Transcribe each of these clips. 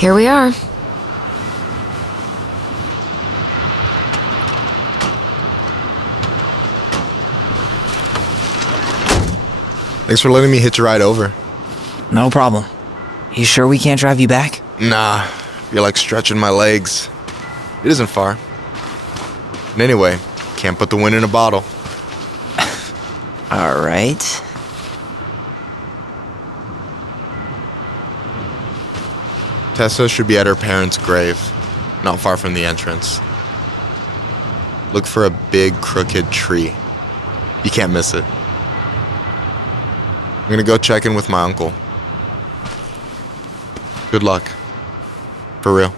Here we are. Thanks for letting me hitch a ride over. No problem. You sure we can't drive you back? Nah, you're like stretching my legs. It isn't far. And anyway, can't put the wind in a bottle. All right. Tessa should be at her parents' grave, not far from the entrance. Look for a big, crooked tree. You can't miss it. I'm gonna go check in with my uncle. Good luck. For real.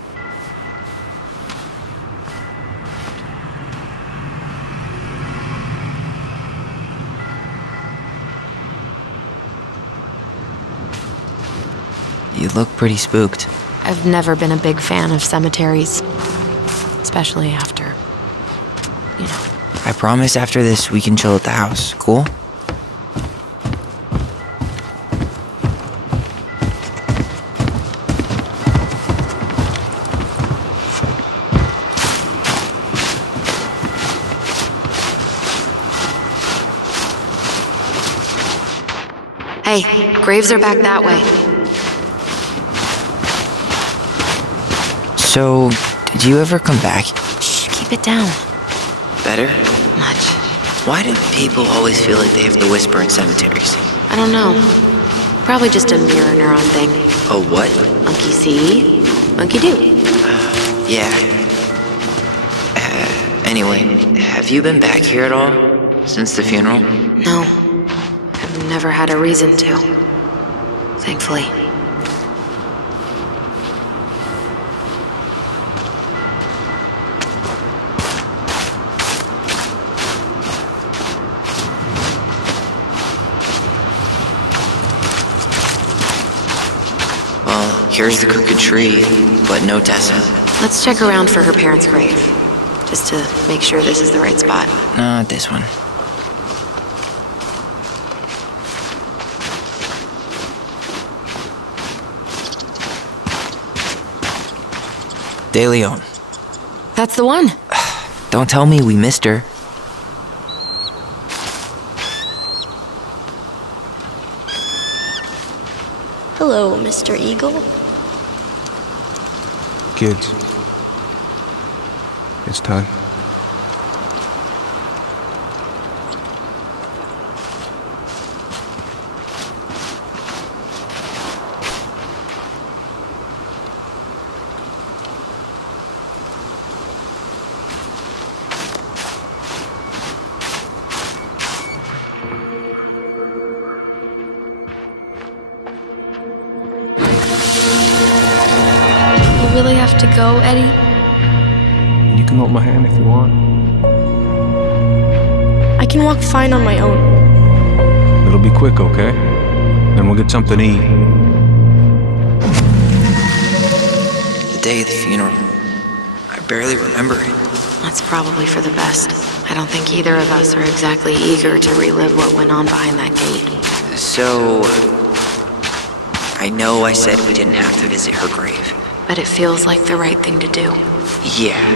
You look pretty spooked. I've never been a big fan of cemeteries. Especially after, you know. I promise after this we can chill at the house, cool? Hey, graves are back that way. So, did you ever come back? Shh, keep it down. Better? Much. Why do people always feel like they have to whisper in cemeteries? I don't know. Probably just a mirror neuron thing. A what? Monkey see, monkey do. Yeah. Anyway, have you been back here at all? Since the funeral? No, I've never had a reason to. Thankfully. Well, here's the crooked tree, but no Tessa. Let's check around for her parents' grave, just to make sure this is the right spot. Not this one. De Leon. That's the one. Don't tell me we missed her. Hello, Mr. Eagle. Kids, it's time. You really have to go, Eddie? You can hold my hand if you want. I can walk fine on my own. It'll be quick, okay? Then we'll get something to eat. The day of the funeral. I barely remember it. That's probably for the best. I don't think either of us are exactly eager to relive what went on behind that gate. So, I know I said we didn't have to visit her grave. But it feels like the right thing to do. Yeah,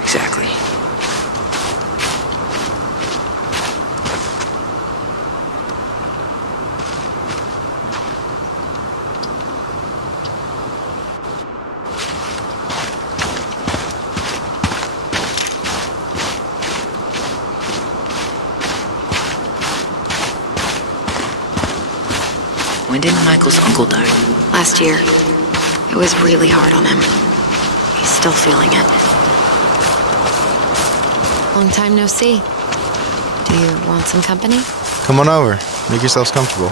exactly. When did Michael's uncle die? Last year. It was really hard on him. He's still feeling it. Long time no see. Do you want some company? Come on over. Make yourselves comfortable.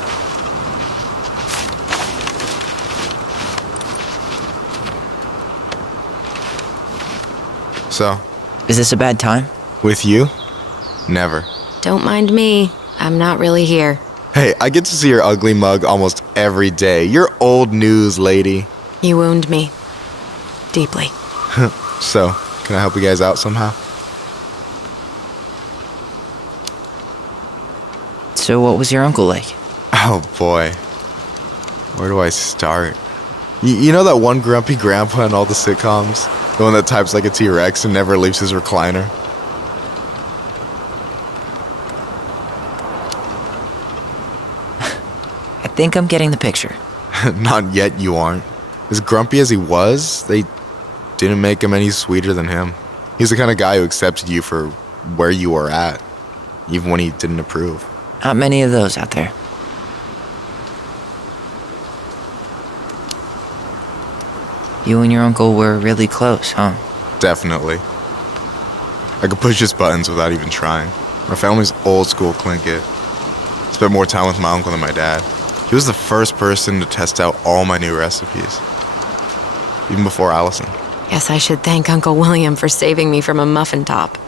So, Is this a bad time? with you? Never. Don't mind me. I'm not really here. Hey, I get to see your ugly mug almost every day. You're old news, lady. You wound me. Deeply. So, can I help you guys out somehow? So what was your uncle like? Oh boy. Where do I start? You know that one grumpy grandpa in all the sitcoms? The one that types like a T-Rex and never leaves his recliner? I think I'm getting the picture. Not yet, you aren't. As grumpy as he was, they didn't make him any sweeter than him. He's the kind of guy who accepted you for where you were at, even when he didn't approve. Not many of those out there. You and your uncle were really close, huh? Definitely. I could push his buttons without even trying. My family's old school Tlingit. Spent more time with my uncle than my dad. He was the first person to test out all my new recipes. Even before Alyson. Guess I should thank Uncle William for saving me from a muffin top.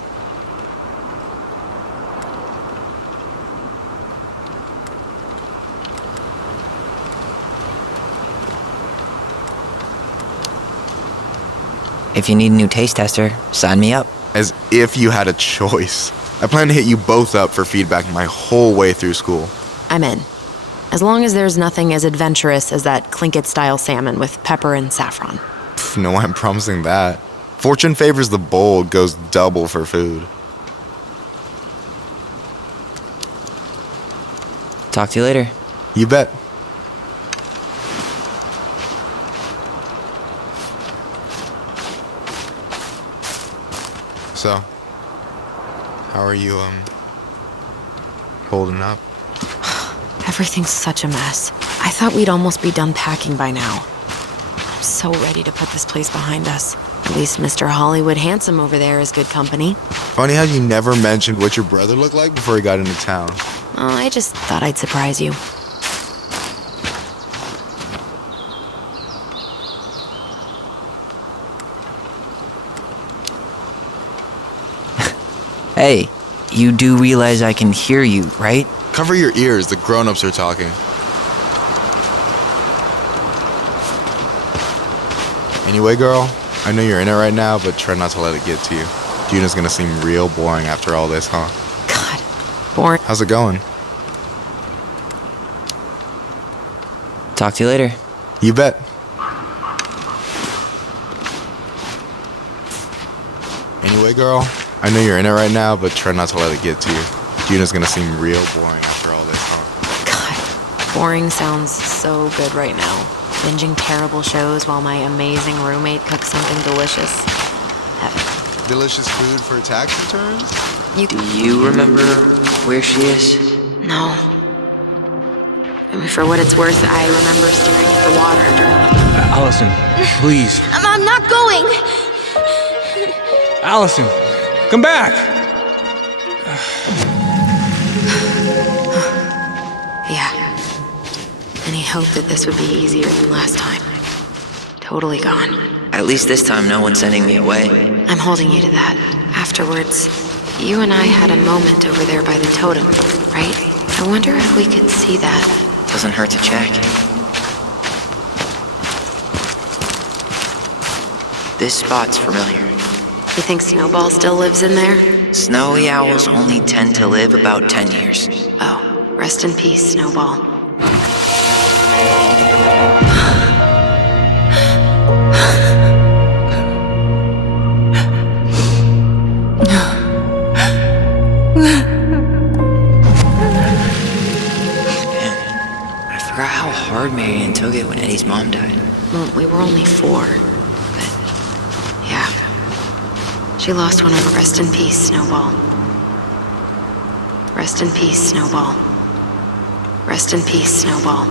If you need a new taste tester, sign me up. As if you had a choice. I plan to hit you both up for feedback my whole way through school. I'm in. As long as there's nothing as adventurous as that Tlingit-style salmon with pepper and saffron. Pff, no, I'm promising that. Fortune favors the bold, goes double for food. Talk to you later. You bet. So, how are you, holding up? Everything's such a mess. I thought we'd almost be done packing by now. I'm so ready to put this place behind us. At least Mr. Hollywood Handsome over there is good company. Funny how you never mentioned what your brother looked like before he got into town. Oh, I just thought I'd surprise you. Hey, you do realize I can hear you, right? Cover your ears, the grown-ups are talking. Anyway, girl, I know you're in it right now, but try not to let it get to you. Juna's gonna seem real boring after all this, huh? God, boring. How's it going? Talk to you later. You bet. Anyway, girl, I know you're in it right now, but try not to let it get to you. Juna's gonna seem real boring after all this, huh? God, boring sounds so good right now. Binging terrible shows while my amazing roommate cooks something delicious. Heaven. Delicious food for tax returns? Do you remember where she is? No. I mean, for what it's worth, I remember staring at the water during Alyson, please. I'm not going. Alyson, come back! Yeah. Any hope that this would be easier than last time? Totally gone. At least this time no one's sending me away. I'm holding you to that. Afterwards, you and I had a moment over there by the totem, right? I wonder if we could see that. Doesn't hurt to check. This spot's familiar. You think Snowball still lives in there? Snowy owls only tend to live about 10 years. Oh, rest in peace, Snowball. I forgot how hard Marion took it when Eddie's mom died. Well, we were only 4, but yeah. She lost one of her. Rest in peace, Snowball. Rest in peace, Snowball. Rest in peace, Snowball.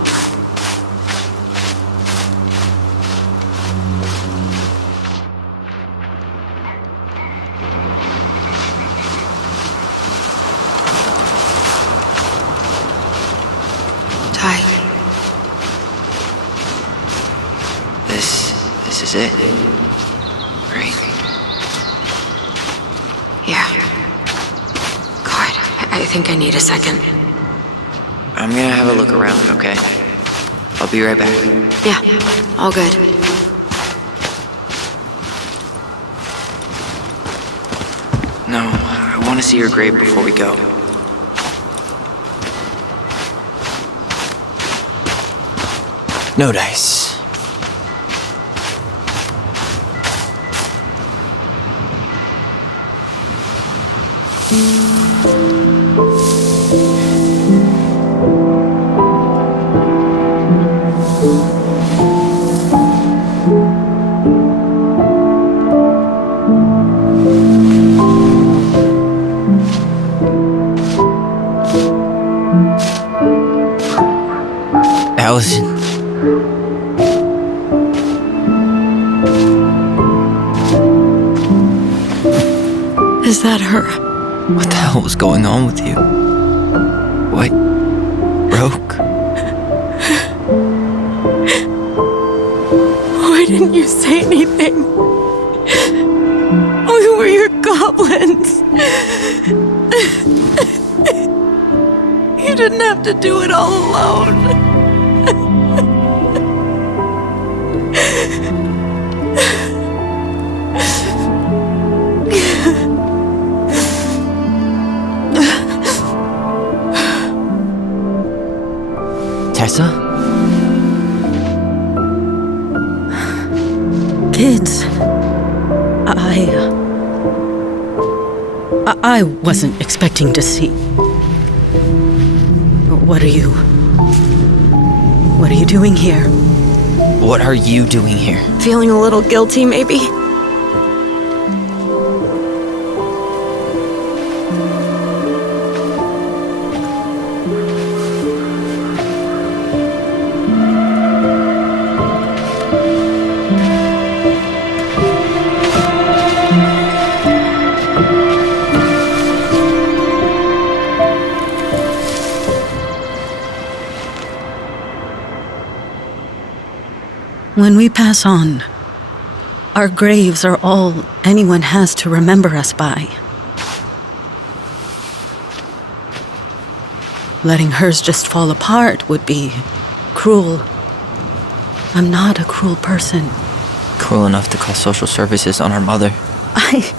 Ty. This is it. Right? Yeah. God, I think I need a second. I'm gonna have a look around, okay? I'll be right back. Yeah, all good. No, I want to see your grave before we go. No dice. Alyson. Is that her? What the hell was going on with you? What? Broke? Why didn't you say anything? We were your goblins. You didn't have to do it all alone. Tessa? Kids, I wasn't expecting to see. What are you doing here? What are you doing here? Feeling a little guilty, maybe? When we pass on, our graves are all anyone has to remember us by. Letting hers just fall apart would be cruel. I'm not a cruel person. Cruel enough to call social services on our mother. I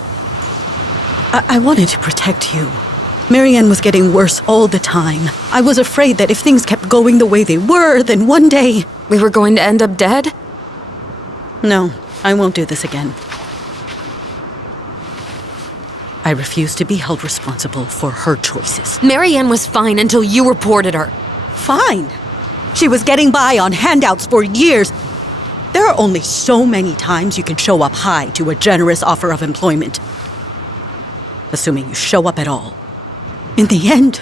wanted to protect you. Marianne was getting worse all the time. I was afraid that if things kept going the way they were, then one day... We were going to end up dead? No, I won't do this again. I refuse to be held responsible for her choices. Marianne was fine until you reported her. Fine. She was getting by on handouts for years. There are only so many times you can show up high to a generous offer of employment. Assuming you show up at all. In the end,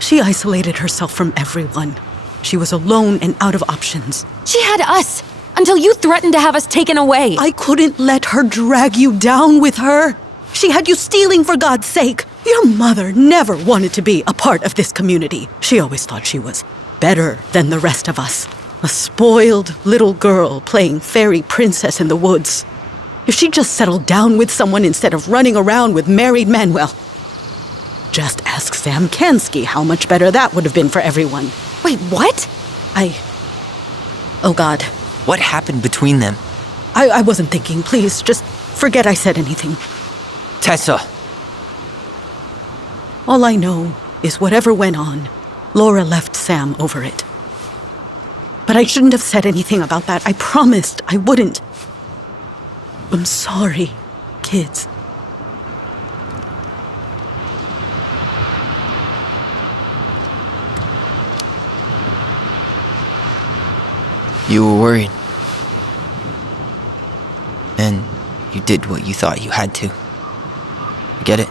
she isolated herself from everyone. She was alone and out of options. She had us, until you threatened to have us taken away. I couldn't let her drag you down with her. She had you stealing for God's sake. Your mother never wanted to be a part of this community. She always thought she was better than the rest of us. A spoiled little girl playing fairy princess in the woods. If she just settled down with someone instead of running around with married men, well, just ask Sam Kansky how much better that would have been for everyone. Wait, what? Oh God. What happened between them? I wasn't thinking. Please, just forget I said anything. Tessa! All I know is whatever went on, Laura left Sam over it. But I shouldn't have said anything about that. I promised I wouldn't. I'm sorry, kids. You were worried. And you did what you thought you had to. I get it.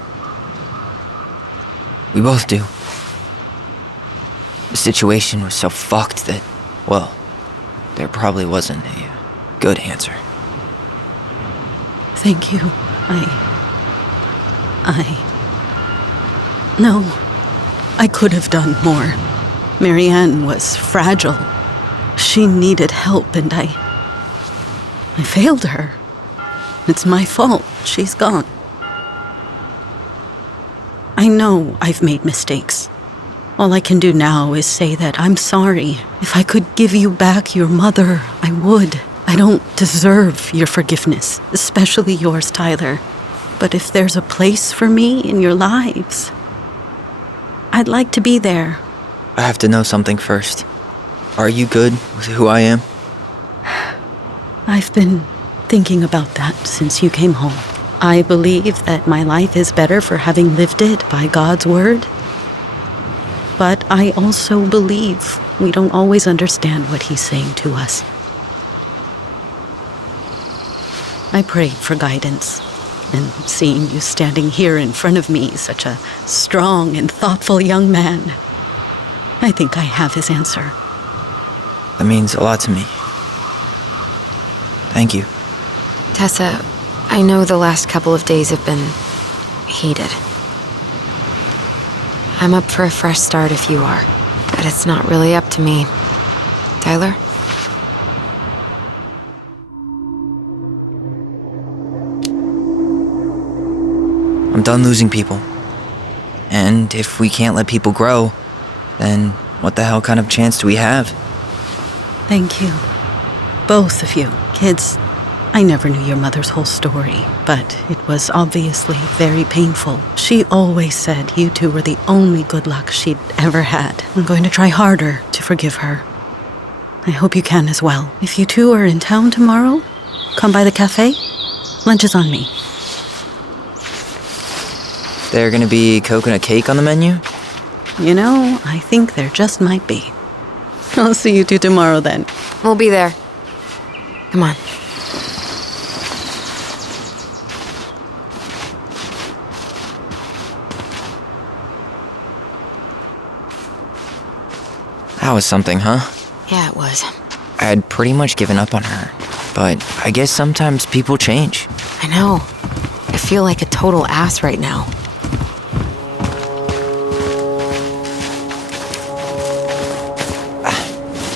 We both do. The situation was so fucked that, well, there probably wasn't a good answer. Thank you. No, I could have done more. Marianne was fragile. She needed help, and I failed her. It's my fault. She's gone. I know I've made mistakes. All I can do now is say that I'm sorry. If I could give you back your mother, I would. I don't deserve your forgiveness, especially yours, Tyler. But if there's a place for me in your lives, I'd like to be there. I have to know something first. Are you good with who I am? I've been thinking about that since you came home. I believe that my life is better for having lived it by God's word. But I also believe we don't always understand what he's saying to us. I prayed for guidance, and seeing you standing here in front of me, such a strong and thoughtful young man, I think I have his answer. That means a lot to me. Thank you. Tessa, I know the last couple of days have been heated. I'm up for a fresh start if you are, but it's not really up to me. Tyler? I'm done losing people. And if we can't let people grow, then what the hell kind of chance do we have? Thank you. Both of you. Kids, I never knew your mother's whole story, but it was obviously very painful. She always said you two were the only good luck she'd ever had. I'm going to try harder to forgive her. I hope you can as well. If you two are in town tomorrow, come by the cafe. Lunch is on me. There gonna be coconut cake on the menu? You know, I think there just might be. I'll see you two tomorrow then. We'll be there. Come on. That was something, huh? Yeah, it was. I had pretty much given up on her, but I guess sometimes people change. I know. I feel like a total ass right now.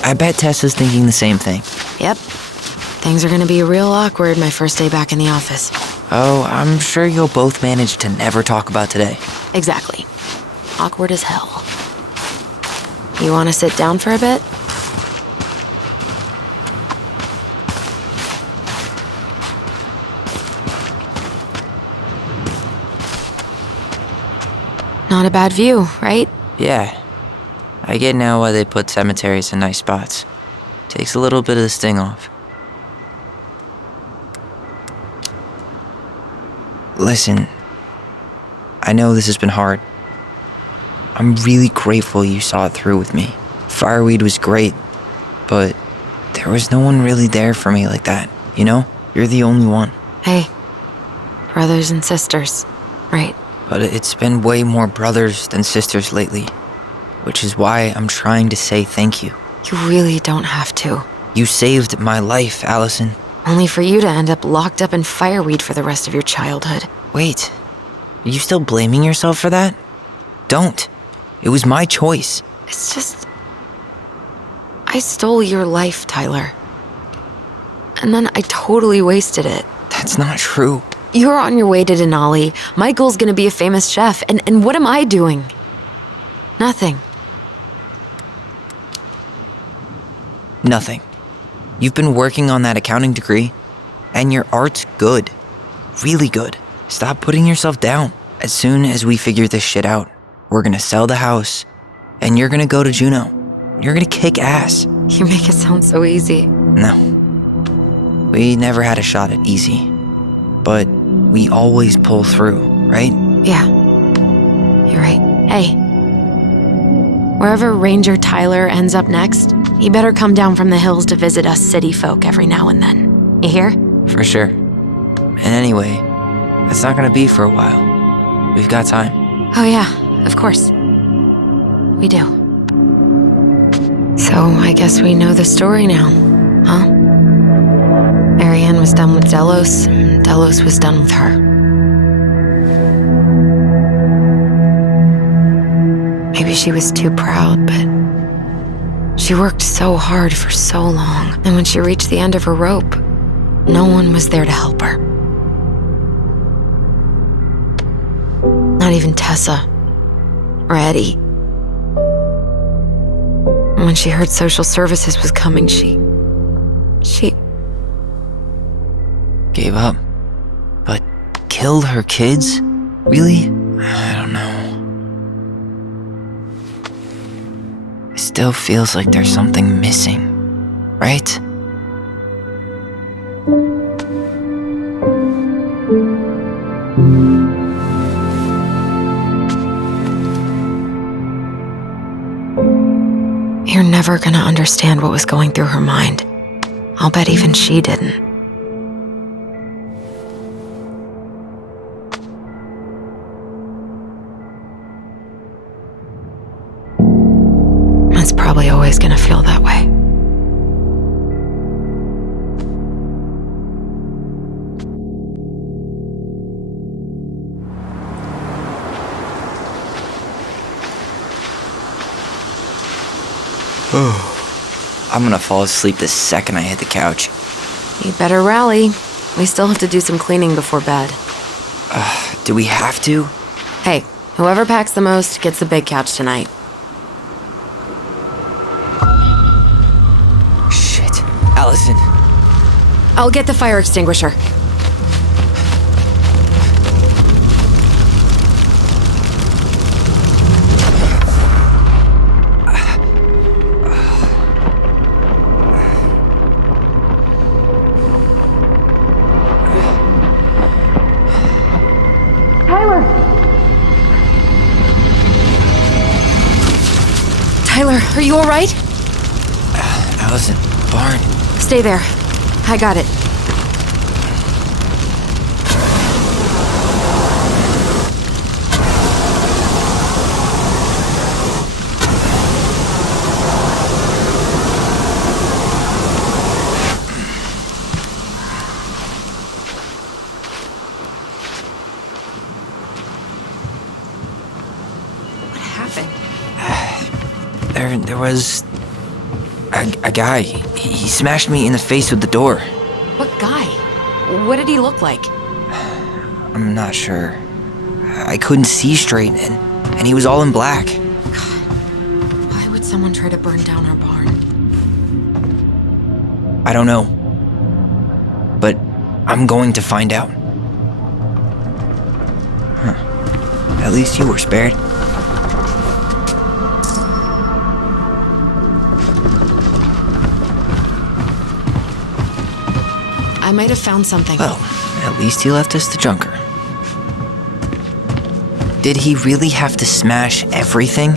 I bet Tessa's thinking the same thing. Yep. Things are gonna be real awkward my first day back in the office. Oh, I'm sure you'll both manage to never talk about today. Exactly. Awkward as hell. You wanna sit down for a bit? Not a bad view, right? Yeah. I get now why they put cemeteries in nice spots. Takes a little bit of the sting off. Listen, I know this has been hard. I'm really grateful you saw it through with me. Fireweed was great, but there was no one really there for me like that, you know? You're the only one. Hey, brothers and sisters, right? But it's been way more brothers than sisters lately, which is why I'm trying to say thank you. You really don't have to. You saved my life, Alyson. Only for you to end up locked up in fireweed for the rest of your childhood. Wait, are you still blaming yourself for that? Don't. It was my choice. It's just... I stole your life, Tyler. And then I totally wasted it. That's not true. You're on your way to Denali. Michael's gonna be a famous chef. And what am I doing? Nothing. Nothing. You've been working on that accounting degree, and your art's good. Really good. Stop putting yourself down. As soon as we figure this shit out, we're gonna sell the house, and you're gonna go to Juneau. You're gonna kick ass. You make it sound so easy. No. We never had a shot at easy. But we always pull through, right? Yeah. You're right. Hey. Wherever Ranger Tyler ends up next, he better come down from the hills to visit us city folk every now and then. You hear? For sure. And anyway, that's not gonna be for a while. We've got time. Oh yeah, of course. We do. So I guess we know the story now, huh? Marianne was done with Delos, and Delos was done with her. Maybe she was too proud, but she worked so hard for so long, and when she reached the end of her rope, no one was there to help her. Not even Tessa or Eddie. And when she heard social services was coming, she Gave up. But killed her kids? Really? I don't know. It still feels like there's something missing, right? never gonna understand what was going through her mind. I'll bet even she didn't. It's probably always gonna feel that way. I'm gonna fall asleep the second I hit the couch. You better rally. We still have to do some cleaning before bed. Do we have to? Hey, whoever packs the most gets the big couch tonight. Shit. Alyson. I'll get the fire extinguisher. Tyler, are you all right? Alyson, barn. Stay there. I got it. What happened? There was a guy. He smashed me in the face with the door. What guy? What did he look like? I'm not sure. I couldn't see straight, and he was all in black. Why would someone try to burn down our barn? I don't know. But I'm going to find out. At least you were spared. I might have found something. Well, at least he left us the junker. Did he really have to smash everything?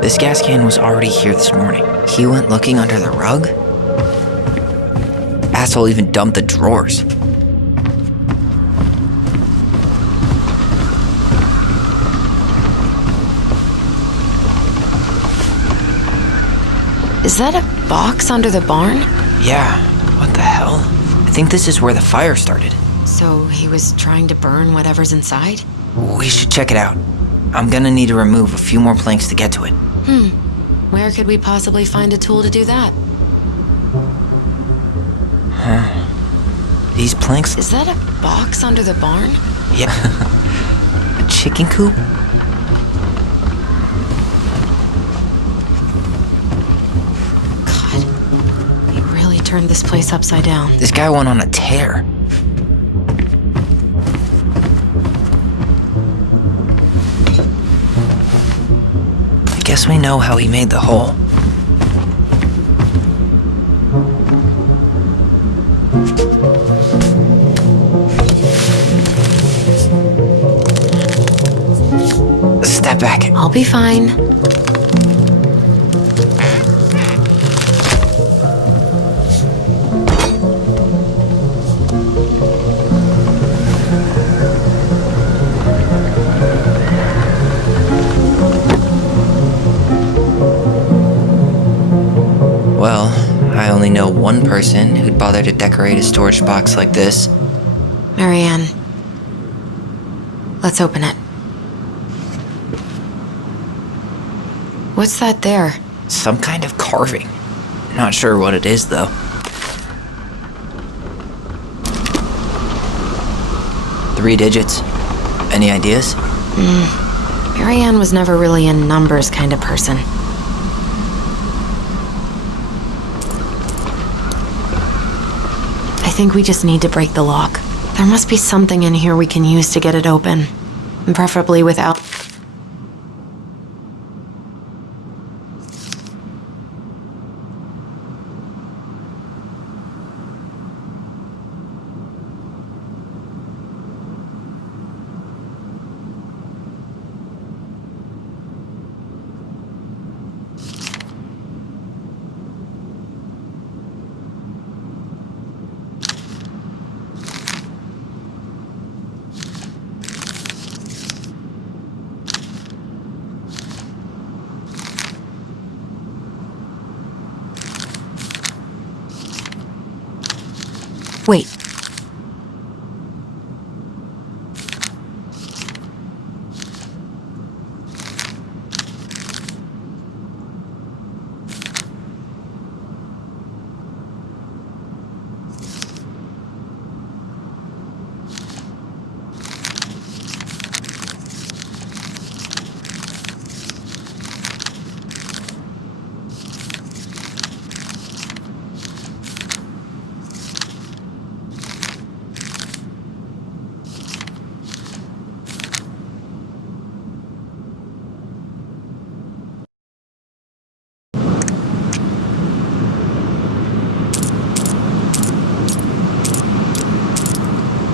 This gas can was already here this morning. He went looking under the rug? Asshole even dumped the drawers. Is that a box under the barn? Yeah, what the hell? I think this is where the fire started. So he was trying to burn whatever's inside? We should check it out. I'm gonna need to remove a few more planks to get to it. Where could we possibly find a tool to do that? These planks... Is that a box under the barn? Yeah. A chicken coop? God, he really turned this place upside down. This guy went on a tear. I guess we know how he made the hole. Step back. I'll be fine. Well, I only know one person who'd bother to decorate a storage box like this. Marianne, let's open it. What's that there? Some kind of carving. Not sure what it is, though. 3 digits. Any ideas? Marianne was never really a numbers kind of person. I think we just need to break the lock. There must be something in here we can use to get it open. And preferably without... Wait.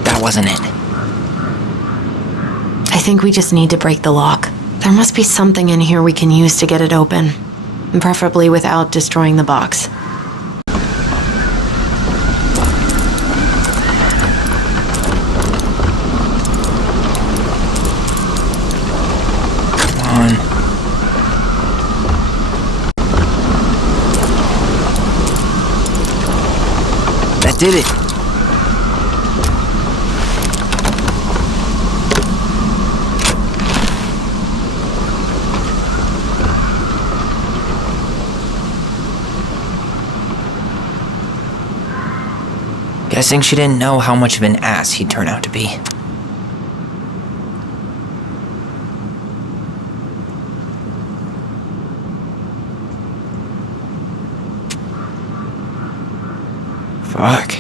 That wasn't it. I think we just need to break the lock. There must be something in here we can use to get it open. Preferably without destroying the box. Come on. That did it. Guessing she didn't know how much of an ass he'd turn out to be. Fuck.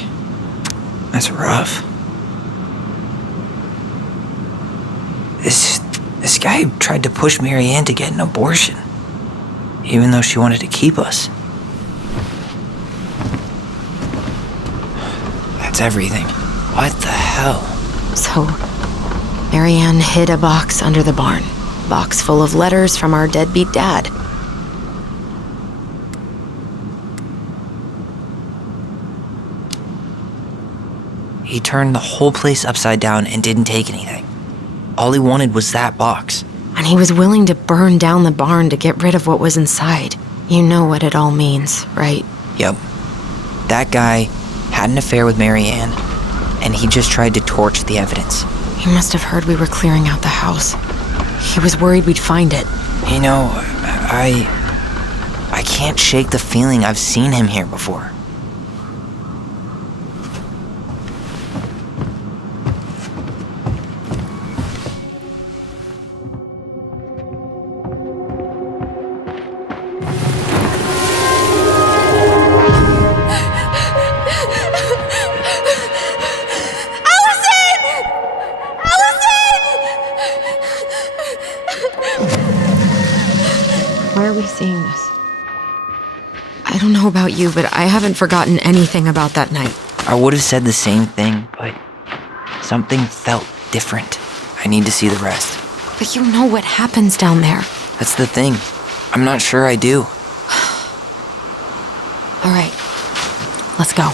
That's rough. This guy tried to push Marianne to get an abortion, even though she wanted to keep us. That's everything. What the hell? So, Marianne hid a box under the barn. Box full of letters from our deadbeat dad. He turned the whole place upside down and didn't take anything. All he wanted was that box. And he was willing to burn down the barn to get rid of what was inside. You know what it all means, right? Yep. That guy had an affair with Marianne, and he just tried to torch the evidence. He must have heard we were clearing out the house. He was worried we'd find it. You know, I can't shake the feeling I've seen him here before. Why are we seeing this? I don't know about you, but I haven't forgotten anything about that night. I would have said the same thing, but something felt different. I need to see the rest. But you know what happens down there. That's the thing. I'm not sure I do. All right, let's go.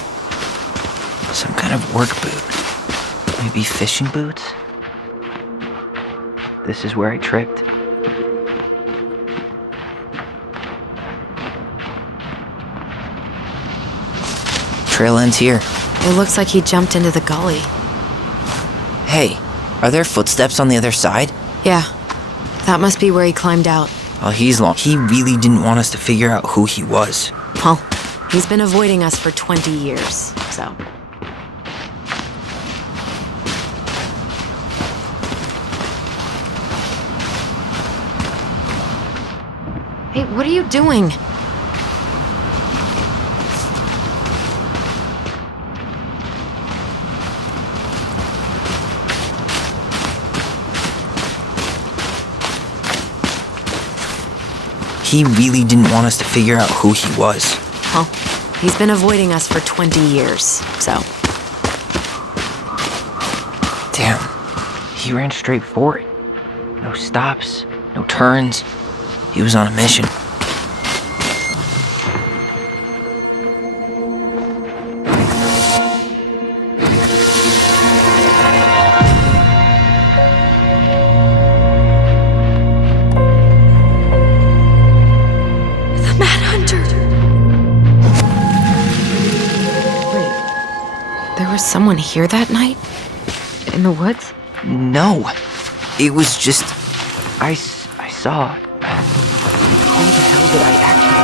Some kind of work boot. Maybe fishing boots? This is where I tripped. Trail ends here. It looks like he jumped into the gully. Hey, are there footsteps on the other side? Yeah, that must be where he climbed out. Oh, he's long. He really didn't want us to figure out who he was. Well, he's been avoiding us for 20 years, so... Hey, what are you doing? He really didn't want us to figure out who he was. Well, he's been avoiding us for 20 years, so... Damn. He ran straight for it. No stops, no turns. He was on a mission. The Mad Hunter. Wait, there was someone here that night? In the woods? No. It was just... I saw... Who the hell did I actually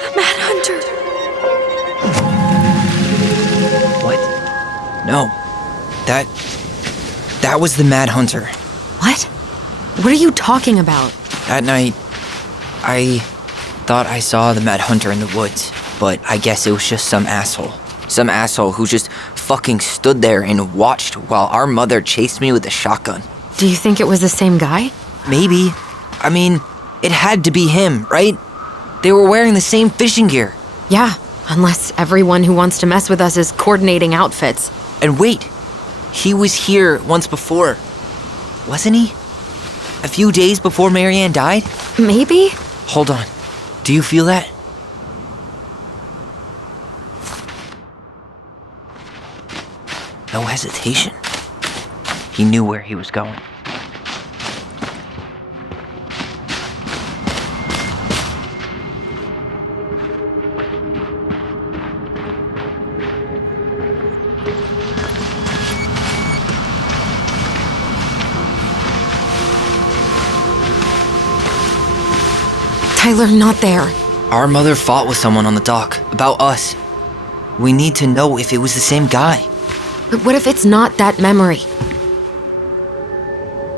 The Mad Hunter. see? What? No. That was the Mad Hunter. What? What are you talking about? That night, I thought I saw the Mad Hunter in the woods, but I guess it was just some asshole. Some asshole who just fucking stood there and watched while our mother chased me with a shotgun. Do you think it was the same guy? Maybe. I mean, it had to be him, right? They were wearing the same fishing gear. Yeah, unless everyone who wants to mess with us is coordinating outfits. And wait, he was here once before, wasn't he? A few days before Marianne died? Maybe? Hold on. Do you feel that? No hesitation. He knew where he was going. Tyler, not there. Our mother fought with someone on the dock about us. We need to know if it was the same guy. But what if it's not that memory?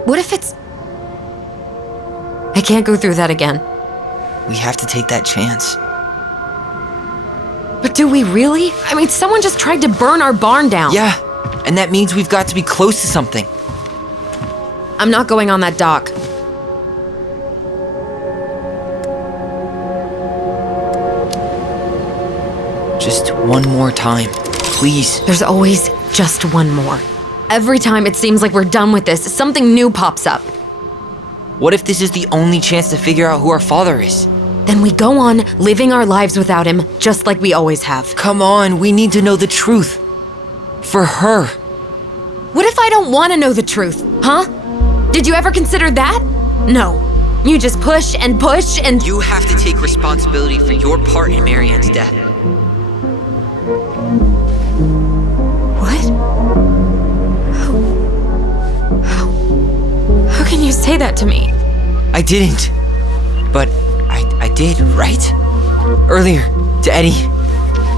What if it's... I can't go through that again. We have to take that chance. But do we really? I mean, someone just tried to burn our barn down. Yeah, and that means we've got to be close to something. I'm not going on that dock. Just one more time, please. There's always just one more. Every time it seems like we're done with this, something new pops up. What if this is the only chance to figure out who our father is? Then we go on living our lives without him, just like we always have. Come on, we need to know the truth. For her. What if I don't want to know the truth, huh? Did you ever consider that? No. You just push and push and... You have to take responsibility for your part in Marianne's death. What? How can you say that to me? I didn't. But I did, right? Earlier, to Eddie.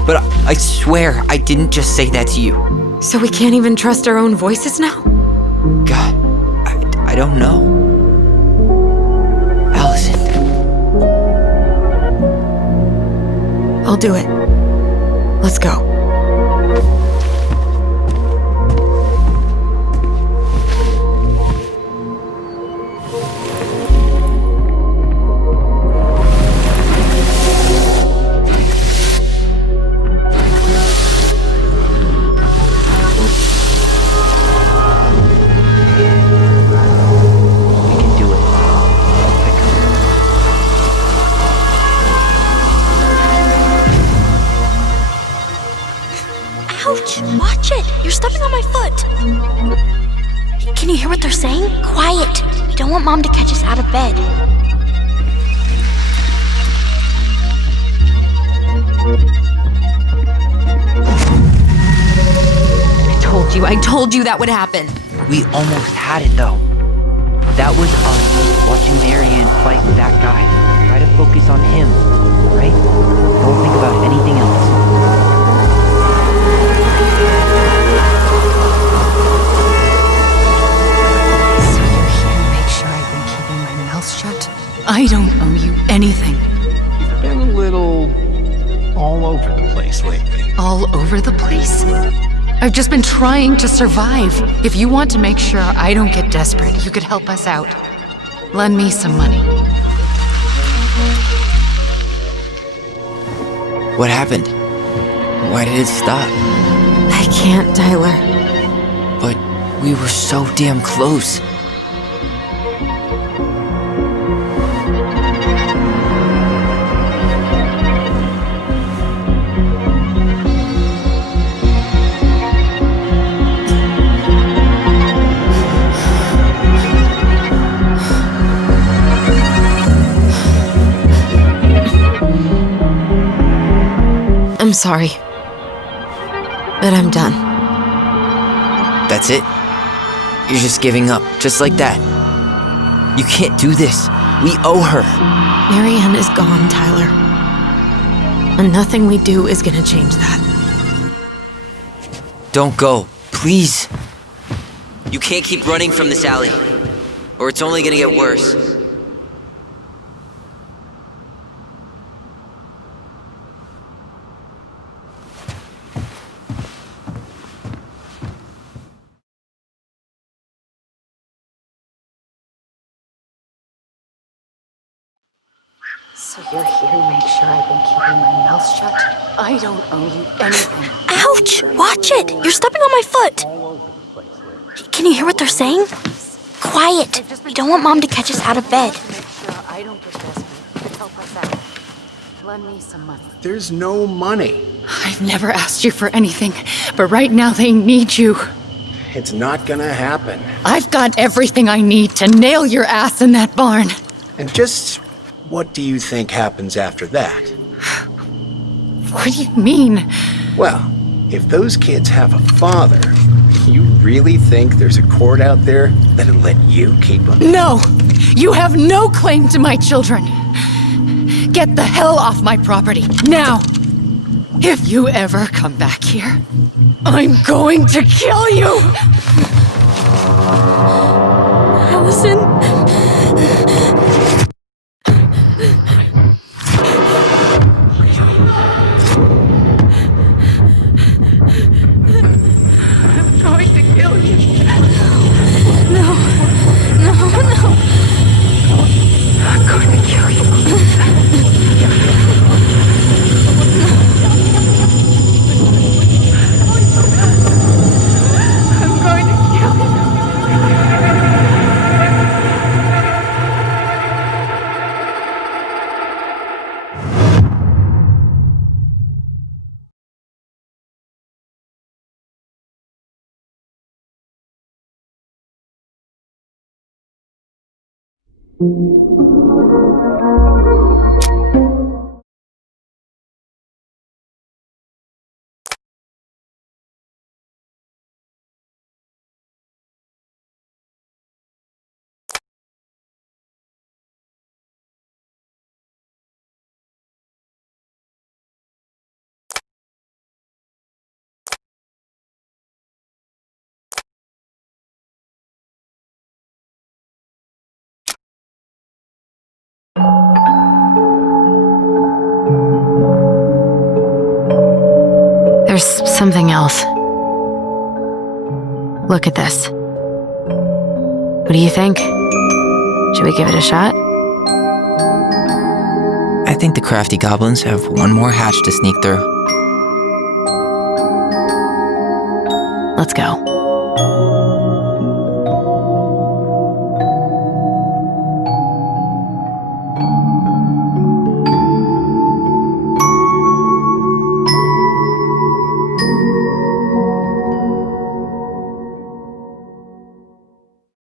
But I swear I didn't just say that to you. So we can't even trust our own voices now? God, I don't know. Alyson. I'll do it. Let's go. Ouch! Watch it! You're stepping on my foot! Can you hear what they're saying? Quiet! We don't want Mom to catch us out of bed. I told you that would happen. We almost had it though. That was us watching Marianne fight with that guy. Try to focus on him, right? Don't think about anything else. So you're here to make sure I've been keeping my mouth shut? I don't owe you anything. You've been a little all over the place lately. All over the place? I've just been trying to survive. If you want to make sure I don't get desperate, you could help us out. Lend me some money. What happened? Why did it stop? I can't, Tyler. But we were so damn close. sorry. But I'm done. That's it? You're just giving up, just like that. You can't do this. We owe her. Marianne is gone, Tyler. And nothing we do is gonna change that. Don't go, please. You can't keep running from this alley, or it's only gonna get worse. So you're here to make sure I've been keeping my mouth shut? I don't owe you anything. Ouch! Watch it! You're stepping on my foot! Can you hear what they're saying? Quiet! We don't want Mom to catch us out of bed. Make sure I don't get desperate to help us out. Lend me some money. There's no money. I've never asked you for anything, but right now they need you. It's not gonna happen. I've got everything I need to nail your ass in that barn. And just what do you think happens after that? What do you mean? Well, if those kids have a father, you really think there's a court out there that'll let you keep them? No! You have no claim to my children. Get the hell off my property, now! If you ever come back here, I'm going to kill you! Alyson? I'm going to kill you. No. No, no. I'm going to kill you. I'm going to kill you. There's something else. Look at this. What do you think? Should we give it a shot? I think the crafty goblins have one more hatch to sneak through. Let's go.